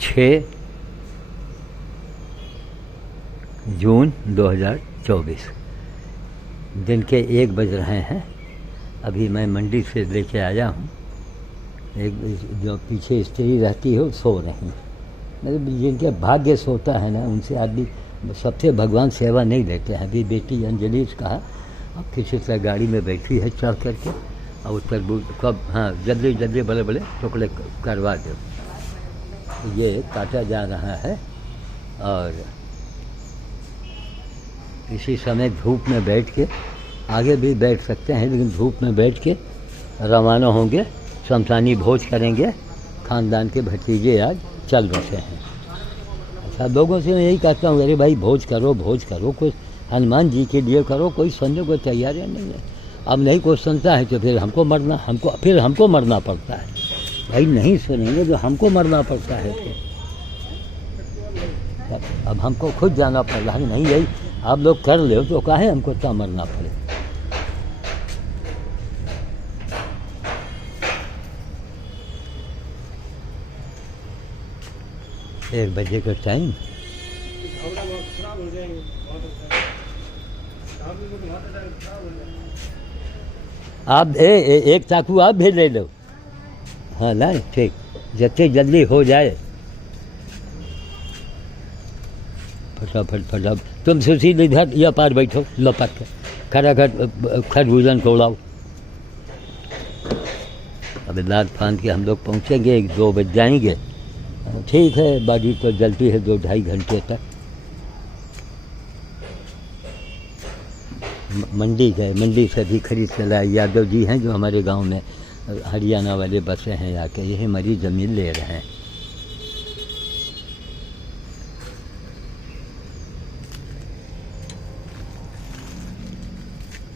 6 जून 2024 दिन के 1 बज रहे हैं। अभी मैं मंडी से लेके आया हूँ। एक जो पीछे स्त्री रहती है वो सो रही, मतलब जिनके भाग्य सोता है ना उनसे आदमी सबसे भगवान सेवा नहीं देते हैं। अभी बेटी अंजलि से कहा अब किसी तरह गाड़ी में बैठी है चढ़ करके और उस तरबूज कब हाँ जल्दी जल्दी बड़े बड़े टुकड़े करवा दो। ये काटा जा रहा है और इसी समय धूप में बैठ के आगे भी बैठ सकते हैं, लेकिन धूप में बैठ के रवाना होंगे। शमशानी भोज करेंगे। खानदान के भतीजे आज चल बसे हैं। अच्छा, लोगों से मैं यही कहता हूँ, अरे भाई भोज करो, कोई हनुमान जी के लिए करो, कोई सुनने को तैयार नहीं है। अब नहीं कोई सुनता है तो फिर हमको मरना पड़ता है। भाई नहीं सुनेंगे तो हमको मरना पड़ता है। अब हमको खुद जाना पड़ रहा है। नहीं यही आप लोग कर ले तो काहे हमको इतना मरना पड़े। 1 बजे का टाइम। आप एक चाकू आप भी ले लो। हाँ ना, ठीक, जितनी जल्दी हो जाए फटाफट। तुम सुशील इधर या पार बैठो, लपट के खरबूजन को उड़ाओ। अब लाद फांद के हम लोग पहुँचेंगे, 1-2 बज जाएंगे। ठीक है, बाड़ी तो जलती है 2-2.5 घंटे तक। मंडी गए, मंडी से भी खरीद के लाए। यादव जी हैं जो हमारे गांव में हरियाणा वाले बसे हैं आके, यही हमारी ज़मीन ले रहे हैं।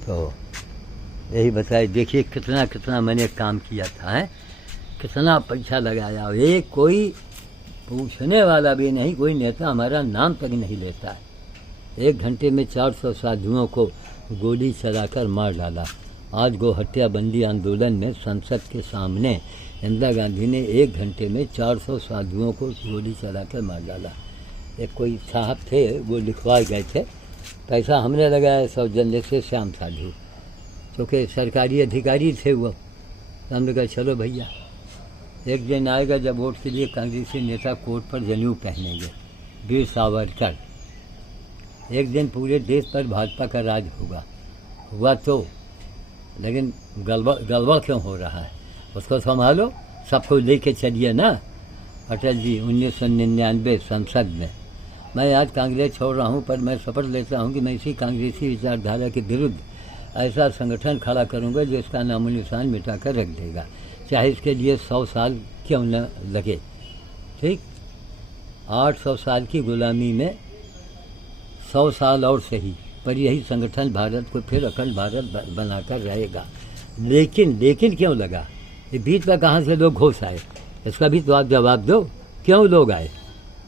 तो यही बताए, देखिए कितना मैंने काम किया था, है कितना पैसा लगाया। एक कोई पूछने वाला भी नहीं, कोई नेता हमारा नाम तक नहीं लेता है। 1 घंटे में 400 साधुओं को गोली चलाकर मार डाला। आज गो हत्या बंदी आंदोलन में संसद के सामने इंदिरा गांधी ने 1 घंटे में 400 साधुओं को गोली चलाकर मार डाला। एक कोई साहब थे, वो लिखवा गए थे, पैसा हमने लगाया सौजन्य से श्याम साधु, क्योंकि सरकारी अधिकारी थे वो। तो हमने कहा चलो भैया, एक दिन आएगा जब वोट के लिए कांग्रेसी नेता कोर्ट पर जनेऊ पहनेंगे, वीर सावरकर। एक दिन पूरे देश पर भाजपा का राज होगा। हुआ तो, लेकिन गड़बड़ क्यों हो रहा है उसको संभालो, सबको लेके चलिए ना। अटल जी 1999 संसद में, मैं आज कांग्रेस छोड़ रहा हूँ, पर मैं शपथ लेता हूँ कि मैं इसी कांग्रेसी विचारधारा के विरुद्ध ऐसा संगठन खड़ा करूँगा जो इसका नामो निशान मिटा कर रख देगा, चाहे इसके लिए 100 साल क्यों न लगे। ठीक, 800 साल की गुलामी में 100 साल और सही, पर यही संगठन भारत को फिर अखंड भारत बनाकर रहेगा। लेकिन क्यों लगा, ये बीच में कहाँ से लोग घुस आए, इसका भी तो आप जवाब दो। क्यों लोग आए?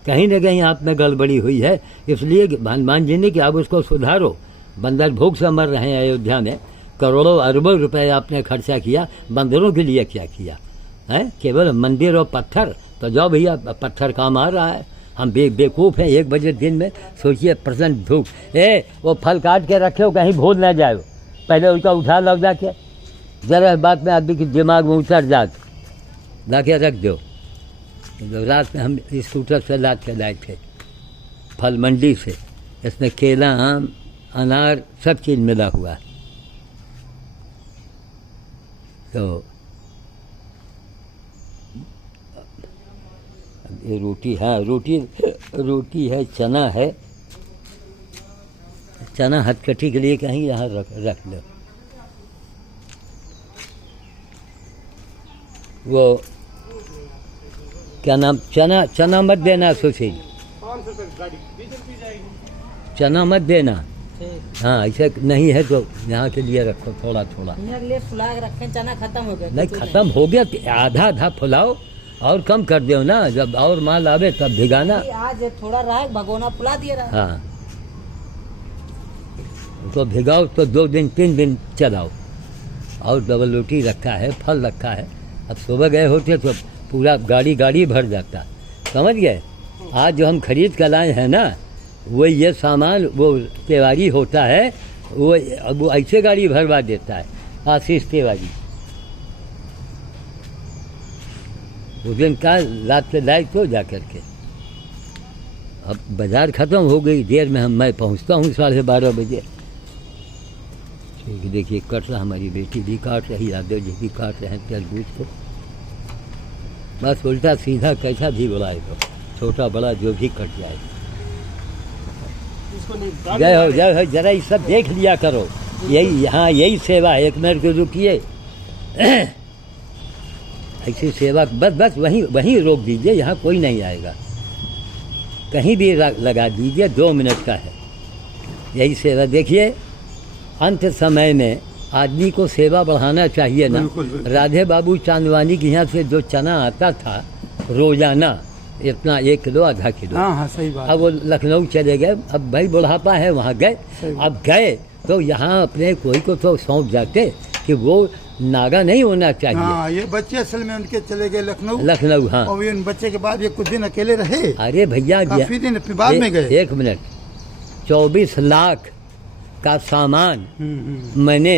कहीं न कहीं आप में गड़बड़ी हुई है, इसलिए हनुमान जी ने कि आप उसको सुधारो। बंदर भूख से मर रहे हैं अयोध्या में, करोड़ों अरबों रुपए आपने खर्चा किया, बंदरों के लिए क्या किया है? केवल मंदिर और पत्थर। तो जाओ भैया, पत्थर काम आ रहा है। हम बेवकूफ़ हैं। 1 बजे दिन में सोचिए, प्रचंड धूप। वो फल काट के रखे हो, कहीं भूल ना जाओ, पहले उसका उठा लो जाके, जरा बात में आदमी के दिमाग में उतर जात, लाके रख दो। तो रात में हम स्कूटर से लाद के लाए थे फल मंडी से, इसमें केला, आम, अनार सब चीज़ मिला हुआ है। तो ये रोटी, हाँ रोटी है, चना है, चना हथकटी के लिए कहीं यहाँ रख लो। वो क्या नाम, चना मत देना सुशील, चना मत देना। हाँ, ऐसे नहीं है तो यहाँ के लिए रखो थोड़ा थोड़ा। रखें, चना खत्म हो गया। नहीं खत्म हो गया तो आधा फुलाओ और कम कर दो ना, जब और माल आवे तब भिगाना। आज थोड़ा रहा है, भगोना फुला दिया। हाँ, तो भिगाओ तो 2 दिन 3 दिन चलाओ। और डबल रोटी रखा है, फल रखा है। अब सुबह गए होते तो पूरा गाड़ी भर जाता, समझ गए। आज जो हम खरीद कर लाए हैं ना, वो ये सामान वो तिवारी होता है, वो ऐसे गाड़ी भरवा देता है, आशीष तिवारी। उस दिन का रात पे लाइट तो जा करके। अब बाजार ख़त्म हो गई, देर में मैं पहुंचता हूँ 12:30 बजे। ठीक, देखिए कट रहा, हमारी बेटी भी काट रही, यादव जी भी काट रहे हैं तरबूज को। बस उल्टा सीधा कैसा भी बुलाए तो, छोटा बड़ा जो भी कट जाए। जय हो जय हो, जरा ये सब देख लिया करो। यही, हाँ यही सेवा है। 1 मिनट को रुकिए, ऐसी सेवा बस वहीं रोक दीजिए, यहाँ कोई नहीं आएगा। कहीं भी लगा दीजिए, 2 मिनट का है यही सेवा। देखिए अंत समय में आदमी को सेवा बढ़ाना चाहिए ना। राधे बाबू चांदवानी के यहाँ से जो चना आता था रोजाना, इतना 1 किलो आधा किलो, हाँ सही बात। अब वो लखनऊ चले गए। अब भाई बुढ़ापा है, वहाँ गए। अब गए तो यहाँ अपने कोई को तो सौंप जाते कि वो नागा नहीं होना चाहिए। हाँ, ये बच्चे असल में उनके चले गए लखनऊ। हाँ, और इन बच्चे के बाद ये कुछ दिन अकेले रहे। अरे भैया काफी दिन बाद में गए। 1 मिनट, 24 लाख का सामान मैंने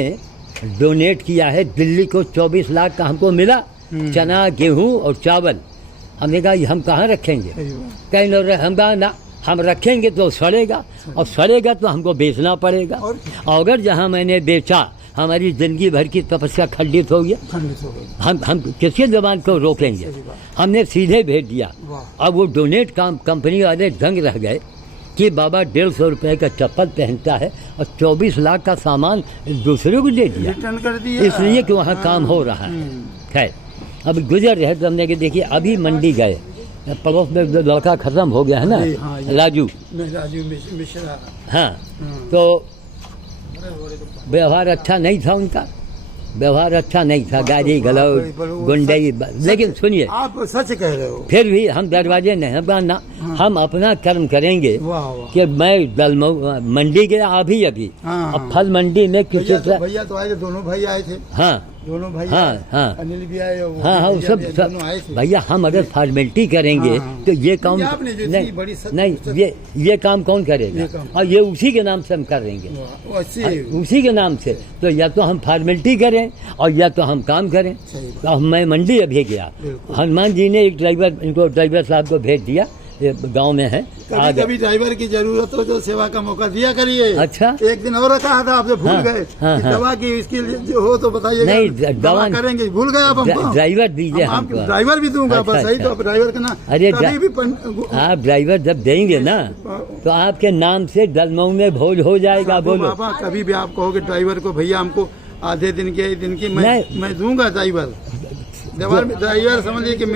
डोनेट किया है दिल्ली को। 24 लाख का हमको मिला, चना गेहूं और चावल। हमने कहा हम कहाँ रखेंगे, कहीं हम कहा ना, हम रखेंगे तो सड़ेगा, और सड़ेगा तो हमको बेचना पड़ेगा। और अगर जहाँ मैंने बेचा हमारी जिंदगी भर की तपस्या खंडित हो गया। हम किसके जबान को रोकेंगे। हमने सीधे भेज दिया। अब वो डोनेट कंपनी वाले दंग रह गए कि बाबा 150 रुपये का चप्पल पहनता है और 24 लाख का सामान दूसरे को दे दिया, रिटर्न कर दिया, इसलिए कि वहाँ काम हो रहा है। खैर अब गुजर रहे तो हमने कि देखिए अभी मंडी गए, पड़ोस में लड़का खत्म हो गया है ना, राजू मिश्रा। हाँ, तो व्यवहार अच्छा नहीं था उनका, व्यवहार अच्छा नहीं था, गाली गलौज गुंडई। लेकिन सुनिए, आप सच कह रहे हो। फिर भी हम दरवाजे नहीं ना, हम अपना कर्म करेंगे। कि मैं मंडी गया अभी अब फल मंडी में किसी से भैया तो आए थे, दोनों भाई आए थे। हाँ, दोनों भाई, हाँ, अनिल भी आए। हाँ, वो सब भैया हम अगर फॉर्मेलिटी करेंगे तो ये काम नहीं, ये काम कौन करेगा। और ये उसी के नाम से हम करेंगे, उसी के नाम से। तो या तो हम फॉर्मेलिटी करें और या तो हम काम करें। तो मैं मंडी अभी गया, हनुमान जी ने एक ड्राइवर साहब को भेज दिया, गांव में है। कभी ड्राइवर की जरूरत हो तो सेवा का मौका दिया करिए। अच्छा, एक दिन और कहा था आपसे, भूल गए। दवा की इसके लिए जो हो तो बताइए। नहीं, दवा करेंगे, भूल गए आप हमको। ड्राइवर दीजिए हमको। ड्राइवर भी दूंगा। बस सही तो ड्राइवर का ना। अरे आप ड्राइवर जब देंगे ना तो आपके नाम से दलमऊ में भोज हो जाएगा। बोलो बाबा, कभी भी आप कहोगे ड्राइवर को, भैया हमको आधे दिन की मैं दूंगा ड्राइवर। ड्राइवर समझिए कि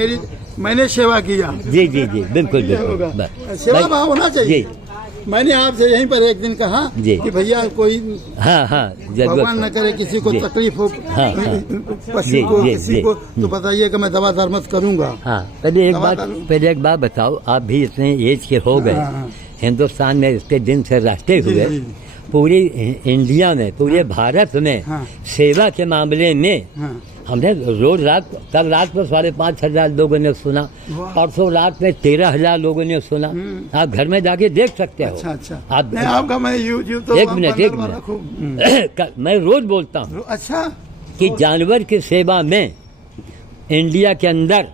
मैंने सेवा किया। जी जी जी, बिल्कुल बिल्कुल, सेवा भाव होना चाहिए। मैंने आपसे यहीं पर एक दिन कहा कि भैया कोई भगवान न करे किसी को तकलीफ हो, पशु को, किसी को, तो बताइए कि मैं दवा दर मत करूंगा। हाँ, पहले एक बात बताओ, आप भी इतने एज के हो गए, हिंदुस्तान में इतने दिन से रहते हुए, पूरी इंडिया में, पूरे भारत में सेवा के मामले में हमने रोज रात, कल रात में 5,500 लोगों ने सुना, परसों रात में 13,000 लोगों ने सुना। आप घर में जाके देख सकते हो। अच्छा। आप आपका मैं यूट्यूब तो एक मिनट मैं रोज बोलता हूँ। अच्छा, कि जानवर की सेवा में इंडिया के अंदर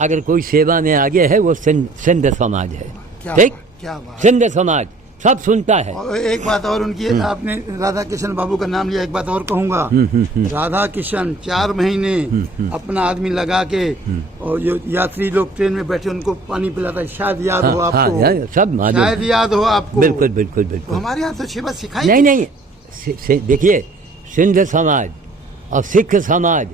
अगर कोई सेवा में आगे है वो सिंध समाज है। ठीक, सिंध समाज सब सुनता है। और एक बात और उनकी, आपने राधा किशन बाबू का नाम लिया, एक बात और कहूँगा। राधा किशन 4 महीने अपना आदमी लगा के, और जो यात्री लोग ट्रेन में बैठे उनको पानी पिलाता है। शायद याद हो आपको, सब शायद याद हो आपको। बिल्कुल बिल्कुल बिल्कुल। हमारे यहाँ तो सेवा सिखाई नहीं। देखिए, सिंध समाज और सिख समाज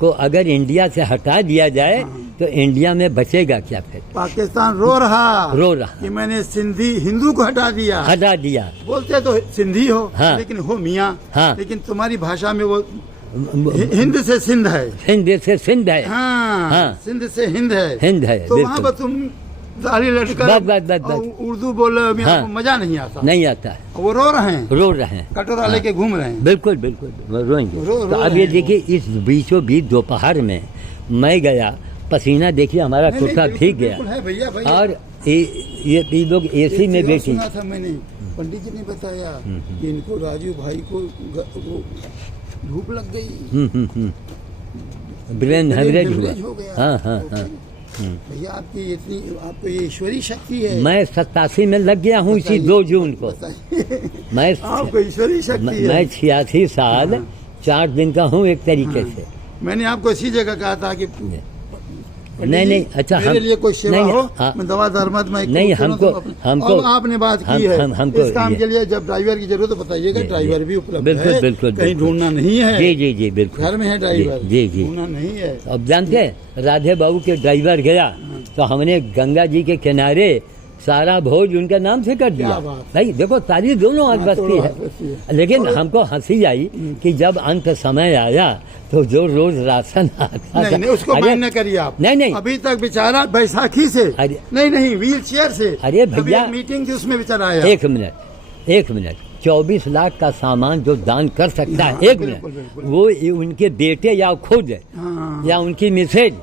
को अगर इंडिया से हटा दिया जाए तो इंडिया में बचेगा क्या फिर? पाकिस्तान रो रहा कि मैंने सिंधी हिंदू को हटा दिया। बोलते तो सिंधी हो, लेकिन हो मियाँ। लेकिन तुम्हारी भाषा में वो हिंद से सिंध है। सिंध से सिंध है। सिंध से हिंद है। तो वहाँ पर तुम दाढ़ी लटका उर्दू बोल, मजा नहीं आता। वो रो रहे हैं, कटोरा लेके घूम रहे हैं। बिल्कुल बिल्कुल रोएंगे। तो अब ये देखिए, इस बीचों बीच दोपहर में मैं गया पसीना देखिए हमारा नहीं, कुर्ता नहीं, भीग बिल्कुल गया। है भैया भैया। और ये लोग एसी में एक बैठी। सुना था मैंने, पंडित जी ने बताया कि इनको राजू भाई को वो धूप लग गई, ब्रेन हेमरेज hemorrhage हुआ। हो गया। हाँ हाँ ओके। हाँ। भैया आपकी इतनी, आपको ये ईश्वरी शक्ति है। मैं 87 में लग गया हूँ इसी बताइए, 2 जून को। बताइए। मैं आपको ईश्वरी शक्ति है। मैं 86 साल 4 दिन का हूँ एक तरीके से। मैंने आपको इसी जगह कहा था कि नहीं नहीं, अच्छा मेरे लिए कोई सेवा नहीं, हो, हाँ, मैं दवा धर्मत में नहीं, हमको अब आपने बात की है हमको इस काम के लिए जब ड्राइवर की जरूरत है बताइएगा, ड्राइवर भी उपलब्ध बिल्कुल है। बिल्कुल कहीं बिल्कुल। ढूंढना नहीं है। जी जी जी बिल्कुल। घर में है ड्राइवर, जी जी। ढूंढना नहीं है। अब जानते हैं राधे बाबू के ड्राइवर गया तो हमने गंगा जी के किनारे सारा भोज उनके नाम से कर दिया। क्या बात। भाई देखो तारीफ दोनों हाथ बसती दोनों हाथ बसती है, है। लेकिन हमको हंसी आई कि जब अंत समय आया तो जो रोज राशन आता नहीं था- नहीं, उसको अरे, मान्य करिए आप। नहीं नहीं, अभी तक बेचारा बैसाखी से, अरे, नहीं नहीं, व्हील चेयर से, अरे अभी भैया, एक मीटिंग थी उसमें बेचारा आया। एक मिनट 24 लाख का सामान जो दान कर सकता है, हाँ, एक बिल्कुल, मिनट, बिल्कुल। वो उनके बेटे या खुद हाँ। या उनकी मिसेज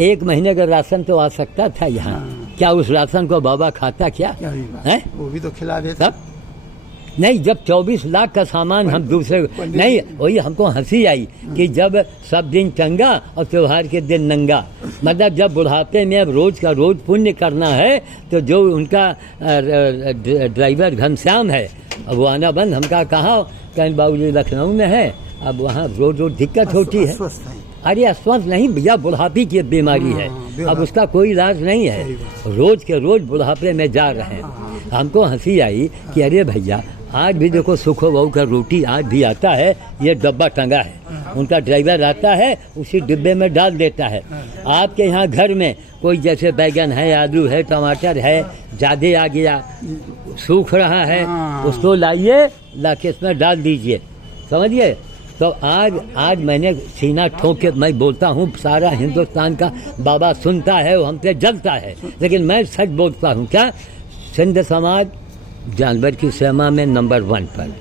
1 महीने का राशन तो आ सकता था यहाँ। क्या उस राशन को बाबा खाता क्या क्या ही बात। है? वो भी तो खिला देते। तब नहीं, जब 24 लाख का सामान हम दूसरे पंडित नहीं, जी- वही हमको हंसी आई कि जब सब दिन चंगा और त्योहार के दिन नंगा। मतलब जब बुढ़ापे में अब रोज का रोज पुण्य करना है तो जो उनका ड्राइवर घनश्याम है अब वो आना बंद। हमका कहा कहीं बाबूजी लखनऊ में है, अब वहाँ रोज रोज दिक्कत होती है। अस्वस्थ है। अरे अस्वस्थ नहीं भैया, बुढ़ापे की बीमारी है, अब उसका कोई इलाज नहीं है। रोज के रोज बुढ़ापे में जा रहे हैं। हमको हंसी आई कि अरे भैया आज भी देखो सुखो बहू का रोटी आज भी आता है, ये डब्बा टंगा है, उनका ड्राइवर आता है उसी डिब्बे में डाल देता है। आपके यहाँ घर में कोई जैसे बैगन है, आलू है, टमाटर है, ज़्यादा आ गया, सूख रहा है, उसको लाइए, लाके इसमें डाल दीजिए, समझिए। तो आज मैंने सीना ठोक के मैं बोलता हूँ, सारा हिंदुस्तान का बाबा सुनता है, वो हमसे जलता है, लेकिन मैं सच बोलता हूँ। क्या सिंध समाज जानवर की सेवा में नंबर 1 पर,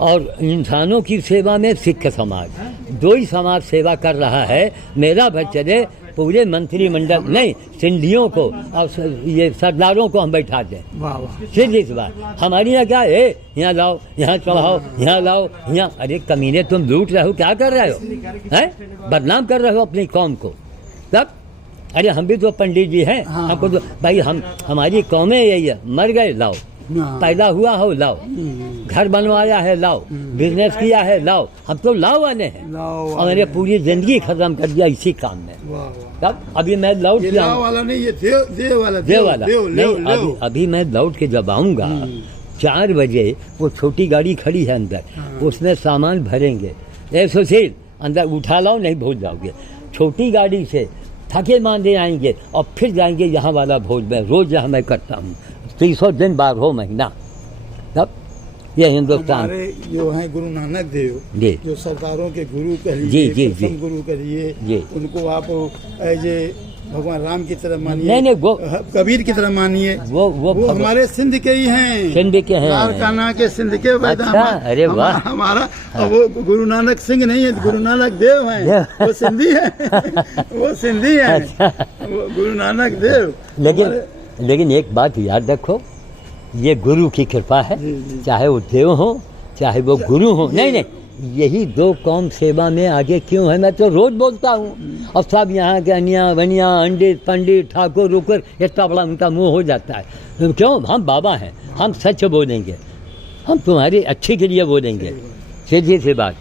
और इंसानों की सेवा में सिख समाज, 2 ही समाज सेवा कर रहा है। मेरा भर चले पूरे मंत्रिमंडल नहीं, सिंधियों को और ये सरदारों को हम बैठा दें। वाह वाह। सीधी सी बात। हमारी यहाँ क्या है, यहाँ लाओ, यहाँ चढ़ाओ, यहाँ लाओ, यहाँ। अरे कमीने तुम लूट रहे हो, क्या कर रहे हो, हैं? बदनाम कर रहे हो अपनी कौम को। तब अरे हम भी तो पंडित जी हैं, हाँ, हमको तो भाई हमारी कौमें यही है, मर गए लाओ, हाँ। पैदा हुआ हो लाओ, घर बनवाया है लाओ, बिजनेस किया है लाओ, हम तो लाओ वाले हैं। लाओ और वाले मैंने पूरी जिंदगी खत्म कर दिया इसी काम में। वाह वाह। तब अभी मैं लौट ये गया लाव हूँ। वाला नहीं, ये देव वाला, देव वाला देव, लेव, नहीं, लेव। अभी मैं लौट के जब आऊंगा 4 बजे वो छोटी गाड़ी खड़ी है अंदर, उसमें सामान भरेंगे। ए सुशील अंदर उठा लाओ, नहीं भूल जाओगे। छोटी गाड़ी से थके मांदे आएंगे और फिर जाएंगे यहाँ वाला भोज में, रोज यहाँ मैं करता हूँ 300 दिन 12 महीना। तब ये हिंदुस्तान हमारे जो हैं गुरु नानक देव, जी। जो सरदारों के गुरु कहिए, जी, जी, प्रथम जी। गुरु कहिए, जी। उनको आप एज ए भगवान राम की तरह मानिए, नहीं, नहीं, वो- कबीर की तरह मानिए। वो हमारे सिंध के ही हैं, सिंध के हैं। लाड़काना के सिंध के वैद अच्छा, अरे वाह। हमारा वो गुरु नानक सिंह नहीं है, गुरु नानक देव हैं, वो सिंधी हैं। वो सिंधी हैं, वो गुरु नानक देव। लेकिन एक बात याद रखो, ये गुरु की कृपा है, चाहे वो देव हो चाहे वो गुरु हो। नहीं, यही 2 कौम सेवा में आगे क्यों है, मैं तो रोज बोलता हूँ। और सब यहाँ के अनिया बनिया अंडित पंडित ठाकुर रुकर इतना बड़ा उनका मुंह हो जाता है। क्यों? हम बाबा हैं, हम सच बोलेंगे, हम तुम्हारी अच्छी के लिए बोलेंगे, सीधी सी बात।